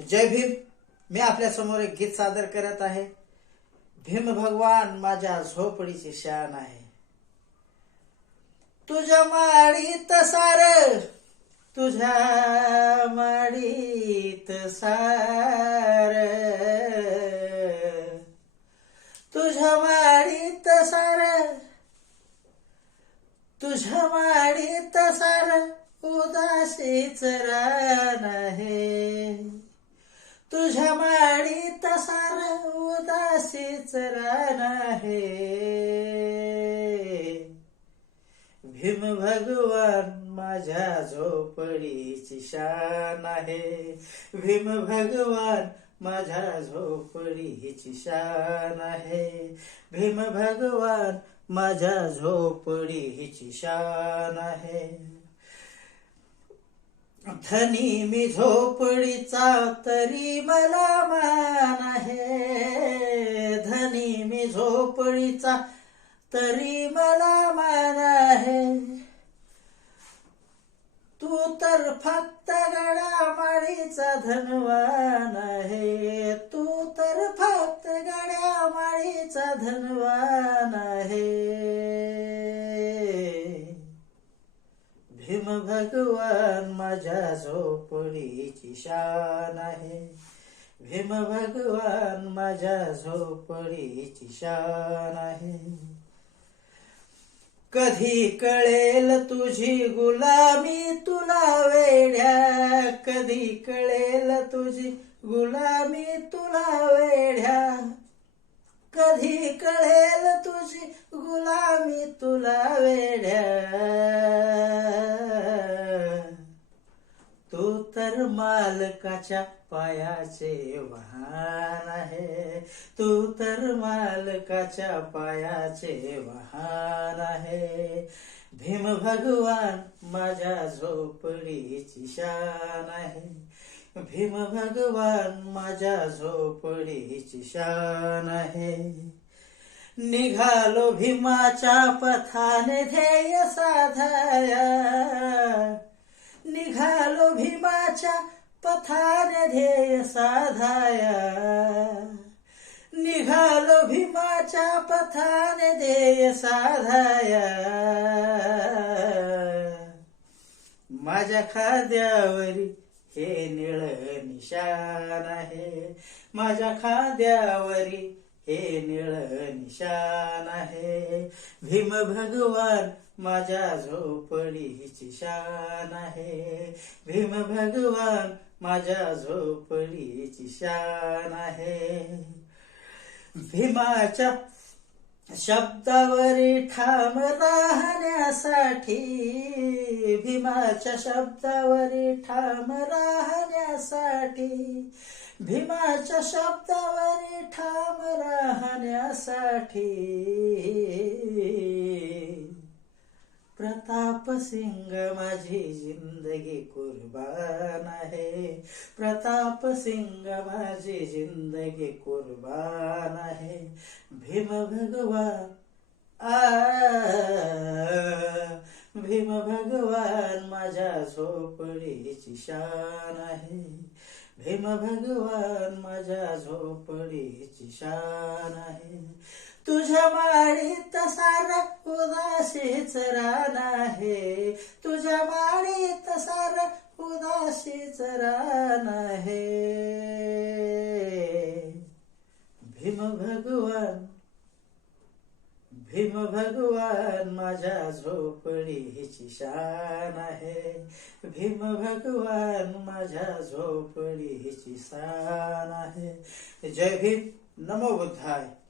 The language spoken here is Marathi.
जय भीम. मी आपल्यासमोर एक गीत सादर करत आहे. भीम भगवान माझ्या झोपडीची शान आहे. तुझ्या माडीत सार तुझ्या माडीत सार. तुझ्या माडीत सार तुझ्या माडीत सार उदासीच रान आहे. तुझ्या माडीत सार उदासीच रान आहे. भीम भगवान माझ्या झोपडीची शान आहे. भीम भगवान माझ्या झोपडीची शान आहे. भीम भगवान माझ्या झोपडीची शान आहे. धनी मी झोपडीचा तरी मला मान आहे. धनी मी झोपडीचा तरी मला मान आहे. तू तर फक्त गड्या धनवान आहे. तू तर फक्त गड्या माळीचा धनवान आहे भीम भगवान माझ्या झोपडीची शान आहे. भीम भगवान माझ्या झोपडीची शान आहे. कधी कळेल तुझी गुलामी तुला वेढ्या कधी कळेल तुझी गुलामी तुला वेढ्या कधी कळेल तुझी गुलामी तुला वेढ्या मालकाच्या पायाचे वाहन आहे. तू तर मालकाच्या पायाचे वाहन आहे. भीम भगवान माझ्या झोपडीची शान आहे. भीम भगवान माझ्या झोपडीची शान आहे. निघालो भीमाच्या पथाने ध्येय साधाया. भीमाच्या पथाने ध्येय साधाया. निघालो भीमाच्या पथाने ध्येय साधाया. माझ्या खाद्यावरी हे निळ निशान आहे. माझ्या खाद्यावरी हे निळ निशान आहे. भीम भगवान माझ्या झोपडीची शान आहे. भीम भगवान माझ्या झोपडीची शान आहे. भीमाच्या शब्दावरी ठाम राहण्यासाठी भीमाच्या शब्दावरी ठाम राहण्यासाठी भीमाच्या शब्दावरी ठाम राहण्यासाठी. प्रताप सिंग माझी जिंदगी कुर्बान आहे. प्रताप सिंग माझी जिंदगी कुर्बान आहे. भीम भगवान आ भीम भगवान माझ्या झोपडीची शान आहे. भीम भगवान माझ्या झोपडीची शान आहे. तुझ्या माळीत सार उदासीच रान आहे. तुझ्या माळीत सार उदासीच रान आहे. भीम भगवान भीम भगवान माझ्या झोपडीची शान आहे. भीम भगवान माझ्या झोपडीची शान आहे. जय भीम. नमो बुद्धाय.